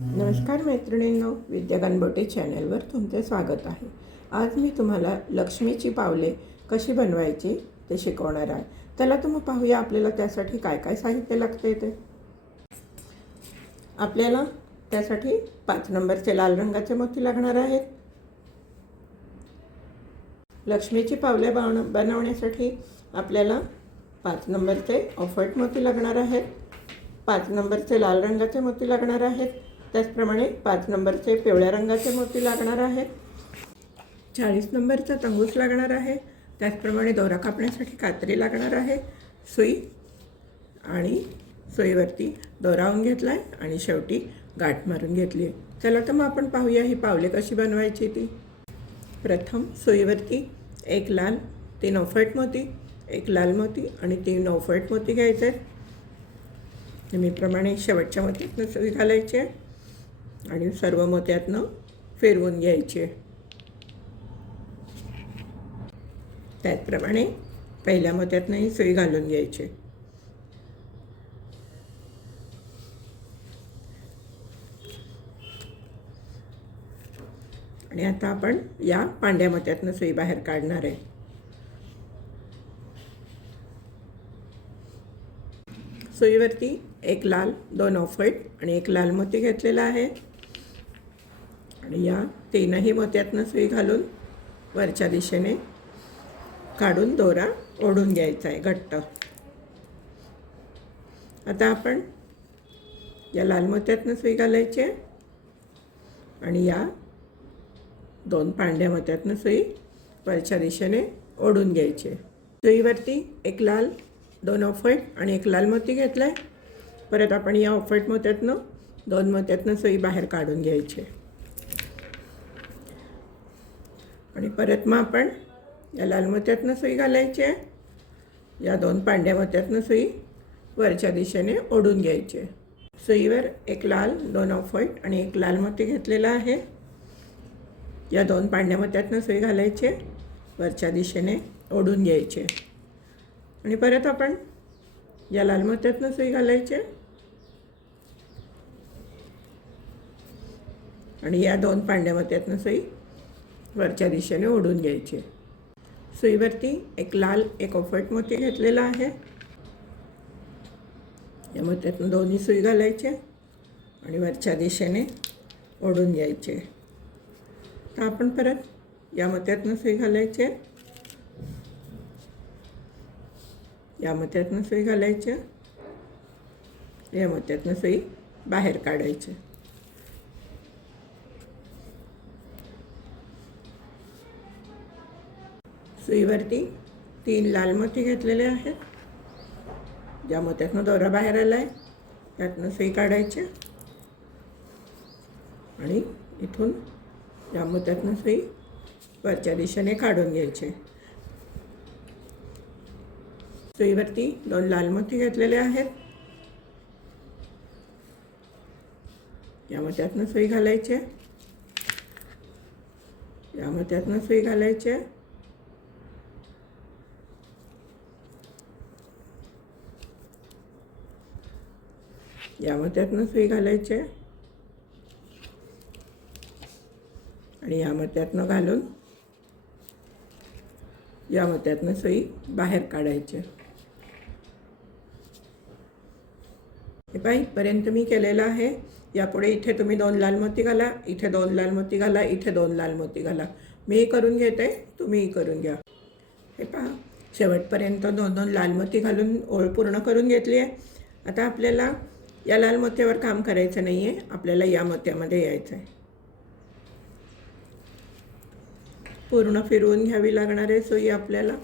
नमस्कार मैत्रिणींनो विद्या गणबोटे चॅनलवर तुमचे स्वागत आहे. आज मी तुम्हाला लक्ष्मीची पावले कशी बनवायची ते शिकवणार आहे. चला तुम्ही पाहूया आपल्याला त्यासाठी काय काय साहित्य लागते ते. आपल्याला त्यासाठी पाच नंबरचे लाल रंगाचे मोती लागणार आहेत. लक्ष्मीची पावले बन बनवण्यासाठी आपल्याला पाच नंबरचे ऑफर्ट मोती लागणार आहेत. पाच नंबरचे लाल रंगाचे मोती लागणार आहेत. त्याचप्रमाणे पाच नंबरचे पिवळ्या रंगाचे मोती लागणार आहेत चाळीस नंबरचा तंगूस लागणार आहे. त्याचप्रमाणे दोरा कापण्यासाठी कात्री लागणार आहे. सुई आणि सुईवरती दोरावून घेतला आहे आणि शेवटी गाठ मारून घेतली आहे. चला तर मग आपण पाहूया ही पावले कशी बनवायची ती. प्रथम सुईवरती एक लाल तीन ओफट मोती एक लाल मोती आणि तीन ओफट मोती घ्यायचे आहेत. नेहमीप्रमाणे शेवटच्या मोतीतनं सुई घालायची आहे. आणि सर्व मोत्यातनं फिरवून घ्यायचे. त्याचप्रमाणे पहिल्या मोत्यातनंही सुई घालून घ्यायची. आणि आता आपण या पांढ्या मत्यातनं सुई बाहेर काढणार आहे. सुईवरती एक लाल दोन ऑफट आणि एक लाल मोती घेतलेला आहे. आणि या तीनही मोत्यातनं सुई घालून वरच्या दिशेने काढून दोरा ओढून घ्यायचा आहे घट्ट. आता आपण या लाल मोत्यातनं सुई घालायची आहे. आणि या दोन पांढऱ्या मोत्यातनं सुई वरच्या दिशेने ओढून घ्यायची सुईवरती एक लाल दोन ऑफट आणि एक लाल मोती घेतला आहे परत आपण या ऑफट मोत्यातनं दोन मोत्यातनं सुई बाहेर काढून घ्यायची. आणि परत मग आपण या लाल मोत्यातनं सुई घालायची. आहे या दोन पांढऱ्या मोत्यातनं सुई वरच्या दिशेने ओढून घ्यायची. सुईवर एक लाल दोन ऑफ व्हाईट आणि एक लाल मोती घेतलेला आहे. या दोन पांढऱ्या मोत्यातनं सुई घालायचे. वरच्या दिशेने ओढून घ्यायचे. आणि परत आपण या लाल मोत्यातनं सुई घालायचे. आणि या दोन पांढऱ्या मोत्यातनं सुई वरच्या दिशेने ओढून घ्यायची. सुईवरती एक लाल एक ओफट मोती घेतलेला आहे. या मोत्यातनं दोन्ही सुई घालायचे आणि वरच्या दिशेने ओढून घ्यायचे. तर आपण परत या मोत्यातनं सुई घालायचे. या मत्यातनं सुई घालायच्या या मोत्यातनं सुई बाहेर काढायच्या. सुईवरती तीन लाल मोती घेतलेले आहेत. ज्या मोत्यातनं दोरा बाहेर आला आहे त्यातनं सुई काढायचे आणि इथून या मोत्यातनं सुई वरच्या दिशेने काढून घ्यायचे. सुईवरती दोन लाल मोती घेतलेले आहेत. या मोत्यातनं सुई घालायचे. या मोत्यातनं सुई घालायचे. या मोत्यातनं सुई घालायचे. आणि या मोत्यातनं घालून या मोत्यातनं सुई बाहेर काढायचे. हे पहा इथपर्यंत मी केलेलं आहे. यापुढे इथे तुम्ही दोन लाल मोती घाला इथे दोन लाल मोती घाला इथे दोन लाल मोती घाला. मी करून घेते तुम्हीही करून घ्या. हे पहा शेवटपर्यंत दोन दोन लाल मोती घालून ओळ पूर्ण करून घेतली आहे. आता आपल्याला या लाल मोत्यावर काम करायचं नाही आहे आपल्याला या मोत्यामध्ये यायचं आहे. पूर्ण फिरवून घ्यावी लागणार आहे सोयी आपल्याला.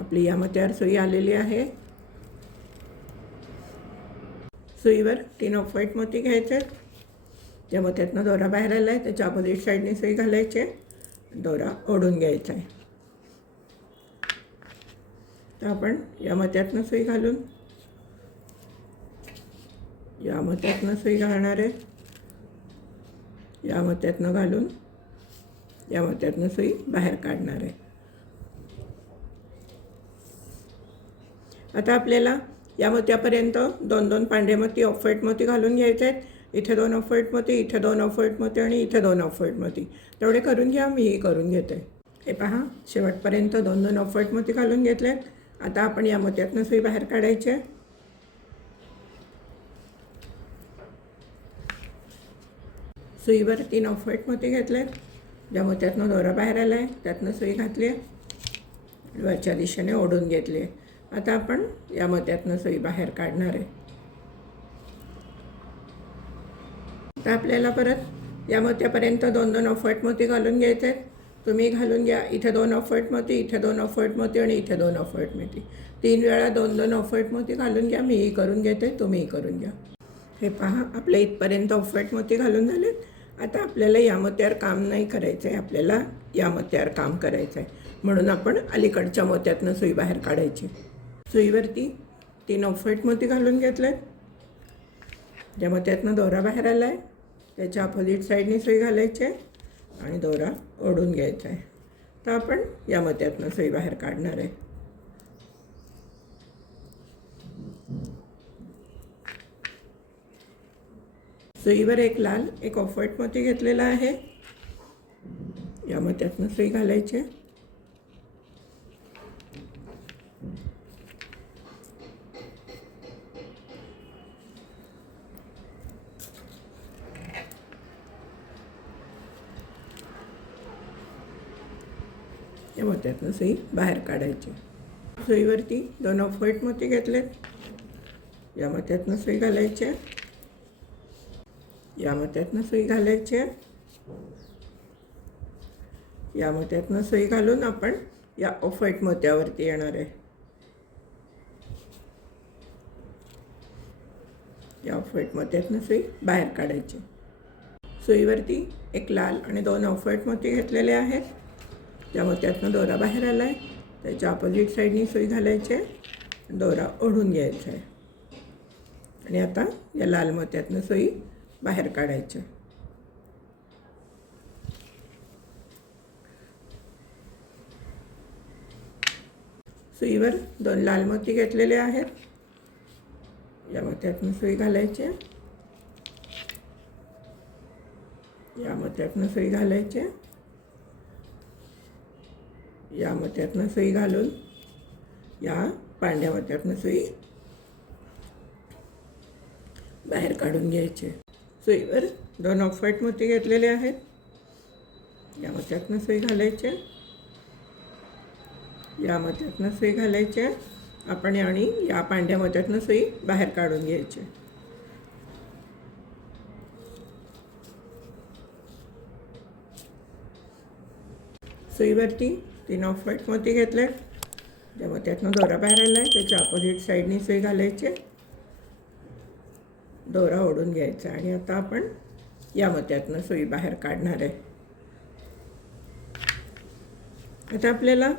आपली या मोत्यावर सुई आलेली आहे. सुईवर तीन ऑफ व्हाईट मोती घ्यायचे. ज्या मोत्यातनं दोरा बाहेर आला आहे त्याच्या अपोजिट साईडने सुई घालायचे. दोरा ओढून घ्यायचा. आहे तर आपण या मत्यातनं सुई घालून या मत्यातनं सुई घालणार आहे. या मत्यातनं घालून या मत्यातनं सुई बाहेर काढणार आहे. आता आपल्याला या मोत्यापर्यंत दोन दोन पांढरे मोती ऑफर्ट मोती घालून घ्यायचे आहेत. इथे दोन ऑफर्ट मोती इथे दोन ऑफर्ट मोती आणि इथे दोन ऑफर्ट मोती तेवढे करून घ्या मीही करून घेते. हे पहा शेवटपर्यंत दोन दोन ऑफर्ट मोती घालून घेतले आहेत. आता आपण या मोत्यातनं सुई बाहेर काढायची आहे. सुईवर तीन ऑफर्ट मोती घेतले आहेत. ज्या मोत्यातनं दोरा बाहेर आला आहे त्यातनं सुई घातली आहे. वरच्या दिशेने ओढून घेतली आहे. आता आपण या मोत्यातनं सुई बाहेर काढणार आहे. तर आपल्याला परत या मोत्यापर्यंत दोन दोन ऑफर्ट मोती घालून घ्यायचे आहेत. तुम्ही घालून घ्या. इथे दोन ऑफर्ट मोती इथे दोन ऑफर्ट मोती आणि इथे दोन ऑफर्ट मोती. तीन वेळा दोन दोन ऑफर्ट मोती घालून घ्या. मीही करून घेते तुम्हीही करून घ्या. हे पहा आपल्या इथपर्यंत ऑफर्ट मोती घालून झालेत. आता आपल्याला या मोत्यावर काम नाही करायचं आहे आपल्याला या मोत्यावर काम करायचं आहे म्हणून आपण अलीकडच्या मोत्यातनं सुई बाहेर काढायची. सुईवरती तीन ऑफर्ट मोती घालून घेतलेत ज्या मोत्यातनं दोरा बाहेर आला आहे त्याच्या अपोजिट साईडने सुई घालायची आहे आणि दोरा ओढून घ्यायचा आहे. तर आपण या मोत्यातनं सुई बाहेर काढणार आहे. सुईवर एक लाल एक ऑफर्ट मोती घेतलेला आहे. या मोत्यातनं सुई घालायची आहे. या मोत्यातनं सुई बाहेर काढायची. सुईवरती दोन ऑफर्ट मोती घेतलेत. या मोत्यातनं सुई घालायच्या. या मोत्यातनं सुई घालायची आहे या मोत्यातनं सुई घालून आपण या ऑफर्ट मोत्यावरती येणार आहे. या ऑफर्ट मोत्यातनं सुई बाहेर काढायची. सुईवरती एक लाल आणि दोन ऑफर्ट मोती घेतलेले आहेत. त्यामुळे त्यातनं दोरा बाहेर आला आहे त्याच्या अपोजिट साईडनी सुई घालायची आहे दोरा ओढून घ्यायचा आहे. आणि आता या लाल मोत्यातनं सुई बाहेर काढायची सुईवर दोन लाल मोती घेतलेले आहेत. या मोत्यातनं सुई घालायची या मोत्यातनं सुई घालायची या मत्यातनं सुई घालून या पांढऱ्या मत्यातनं सुई बाहेर काढून घ्यायचे. सुईवर दोन ऑफर्ट मोती घेतलेले आहेत. या मत्यातनं सुई घालायचे. या मत्यातनं सुई घालायचे. आपण आणि या पांढऱ्या मत्यातनं सुई बाहेर काढून घ्यायचे. सुईवरती तीन ऑफर्ट मोती घेतले ज्या त्यातनं दोरा बाहेर आला आहे त्याच्या अपोजिट साईडनी सुई घालायचे. दोरा ओढून घ्यायचा आणि आता आपण या मोत्यातनं सुई बाहेर काढणार आहे. आता आपल्याला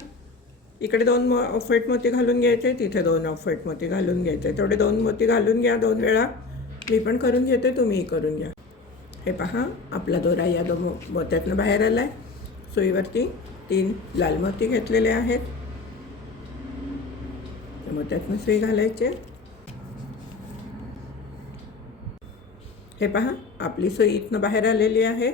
इकडे दोन मो ऑफर्ट मोती घालून घ्यायचे तिथे दोन ऑफर्ट मोती घालून घ्यायचे तेवढे दोन मोती घालून घ्या दोन वेळा. मी पण करून घेते तुम्हीही करून घ्या. हे पहा आपला दोरा या दोन मोत्यातनं बाहेर आला आहे सुईवरती तीन लाल मोती घेतलेले आहेत. त्या मोत्यातनं सुई घालायचे. हे पहा आपली सुई इथनं बाहेर आलेली आहे.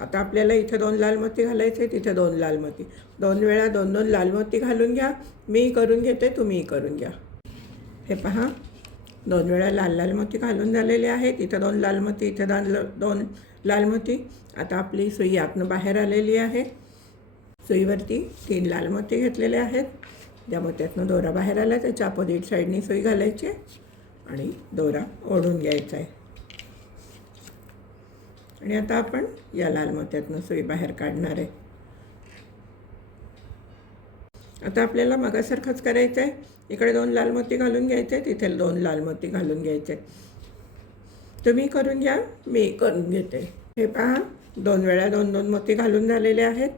आता आपल्याला इथे दोन लाल मोती घालायचे तिथे दोन लाल मोती. दोन वेळा दोन दोन लाल मोती घालून घ्या. मी करून घेते तुम्हीही करून घ्या. हे पहा दोन वेळा लाल लाल मोती घालून झालेले आहेत. इथं दोन लाल मोती इथे दोन दोन लाल मोती. आता आपली सुई आतनं बाहेर आलेली आहे. सुईवरती तीन लाल मोती घेतलेले आहेत. ज्या मोत्यातनं दोरा बाहेर आला त्याच्या अपोजिट साईडनी सुई घालायची आणि दोरा ओढून घ्यायचा आहे. आणि आता आपण या लाल मोत्यातनं सुई बाहेर काढणार आहे. आता आपल्याला मगासारखंच करायचं आहे. इकडे दोन लाल मोती घालून घ्यायचे तिथे दोन लाल मोती घालून घ्यायचे तुम्ही करून घ्या मी करून घेते. हे पहा दोन वेळा दोन दोन मोती घालून झालेले आहेत.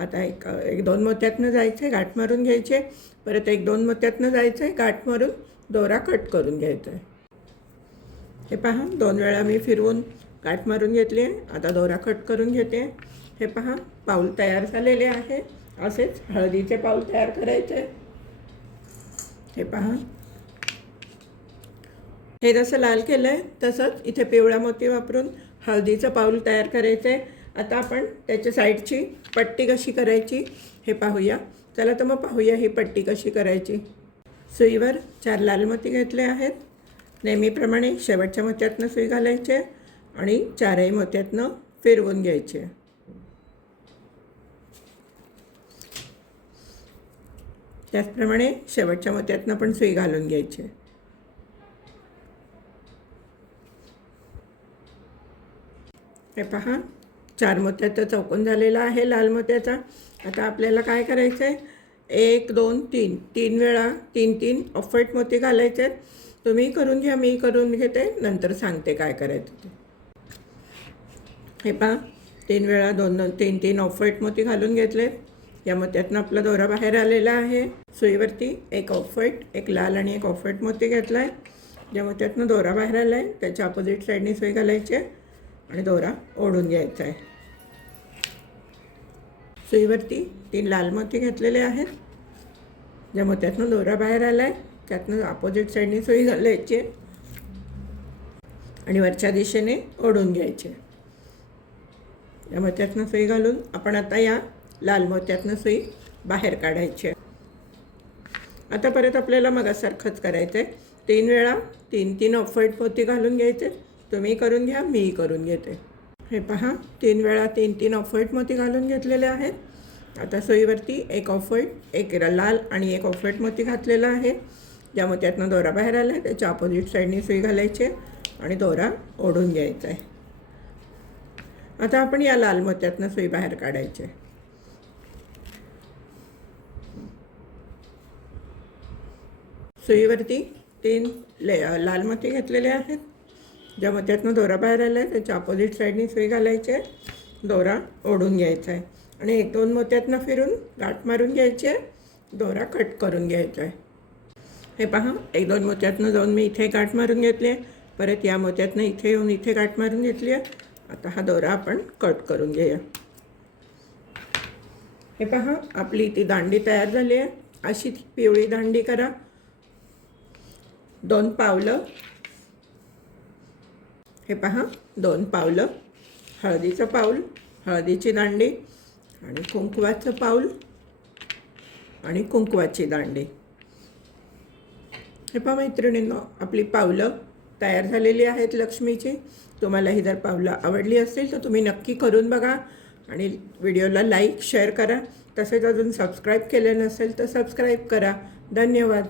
आता एक एक दोन मोत्यातनं जायचं आहे गाठ मारून घ्यायचे. परत एक दोन मोत्यातनं जायचं आहे गाठ मारून दोरा कट करून घ्यायचा आहे हे पहा दोन वेळा मी फिरवून गाठ मारून घेतली आहे. आता दोरा कट करून घेते. हे पहा पाऊल तयार झालेले आहे. असेच हळदीचे पाऊल तयार करायचे. हे पहा. हे जसं लाल केलं आहे तसंच इथे पिवळा मोती वापरून हळदीचं पाऊल तयार करायचं आहे आता आपण त्याच्या साईडची पट्टी कशी करायची हे पाहूया. चला तर मग पाहूया ही पट्टी कशी करायची. सुईवर चार लाल मोती घेतले आहेत. नेहमीप्रमाणे शेवटच्या मोत्यातनं सुई घालायचे आणि चारही मोत्यातनं फिरवून घ्यायचे त्याचप्रमाणे शेवटच्या मोत्यातनं पण सुई घालून घ्यायची हे पहा. चार मोत्याचा चौकोन झालेला आहे लाल मोत्याचा. आता आपल्याला काय करायचं आहे एक दोन तीन. तीन वेळा तीन तीन अफट मोती घालायचे आहेत तुम्ही करून घ्या मी करून घेते नंतर सांगते काय करायचं ते. हे पहा तीन वेळा दोन दोन तीन तीन ऑफर्ट मोती घालून घेतले या मोत्यातनं आपला दोरा बाहेर आलेला आहे. सुईवरती एक ऑफर्ट एक लाल आणि एक ऑफर्ट मोती घेतला आहे ज्या मोत्यातनं दोरा बाहेर आला आहे त्याच्या अपोजिट साईडने सुई घालायची आहे. आणि दोरा ओढून घ्यायचा आहे. सुईवरती तीन लाल मोती घेतलेले आहेत. ज्या मोत्यातनं दोरा बाहेर आला आहे त्यातनं अपोजिट साईडने सुई घालायची आहे. आणि वरच्या दिशेने ओढून घ्यायचे या मोत्यातनं सुई घालून आपण आता या लाल मोत्यातनं सुई बाहेर काढायची आहे. आता परत आपल्याला मगासारखंच करायचं आहे तीन वेळा तीन तीन ऑफर्ट मोती घालून घ्यायचे. तुम्ही करून घ्या मीही करून घेते. हे पहा तीन वेळा तीन तीन ऑफर्ट मोती घालून घेतलेले आहेत. आता सुईवरती एक ऑफर्ट एक लाल आणि एक ऑफर्ट मोती घातलेला आहे. ज्या मोत्यातनं दोरा बाहेर आला आहे त्याच्या अपोजिट साईडने सुई घालायची आणि दोरा ओढून घ्यायचा आहे. आता आपण या लाल मोत्यातनं सुई बाहेर काढायची सुईवरती तीन ले लाल मोती घेतलेले आहेत. ज्या मोत्यातनं दोरा बाहेर आला आहे त्याच्या अपोजिट साईडने सुई घालायची आहे. दोरा ओढून घ्यायचा आहे. आणि एक दोन मोत्यातनं फिरून गाठ मारून घ्यायची आहे. दोरा कट करून घ्यायचा आहे. हे पहा एक दोन मोत्यातनं जाऊन मी इथे गाठ मारून घेतली आहे. परत या मोत्यातनं इथे येऊन इथे गाठ मारून घेतली आहे. आता हा दोरा आपण कट करून घेऊया. हे पहा आपली ती दांडी तयार झाली आहे. अशी ती पिवळी दांडी करा. दोन पावलं हे पहा दोन पावलं. हळदीचं पाऊल हळदीची दांडी आणि कुंकवाचं पाऊल आणि कुंकवाची दांडी. हे पहा मैत्रिणींनो आपली पावलं तयार झालेली आहेत लक्ष्मीची. तुम्हाला ही जर पावलं आवडली असेल तर तुम्ही नक्की करून बघा आणि व्हिडिओला लाईक शेअर करा. तसेच अजून सबस्क्राईब केले नसेल तर सबस्क्राईब करा. धन्यवाद.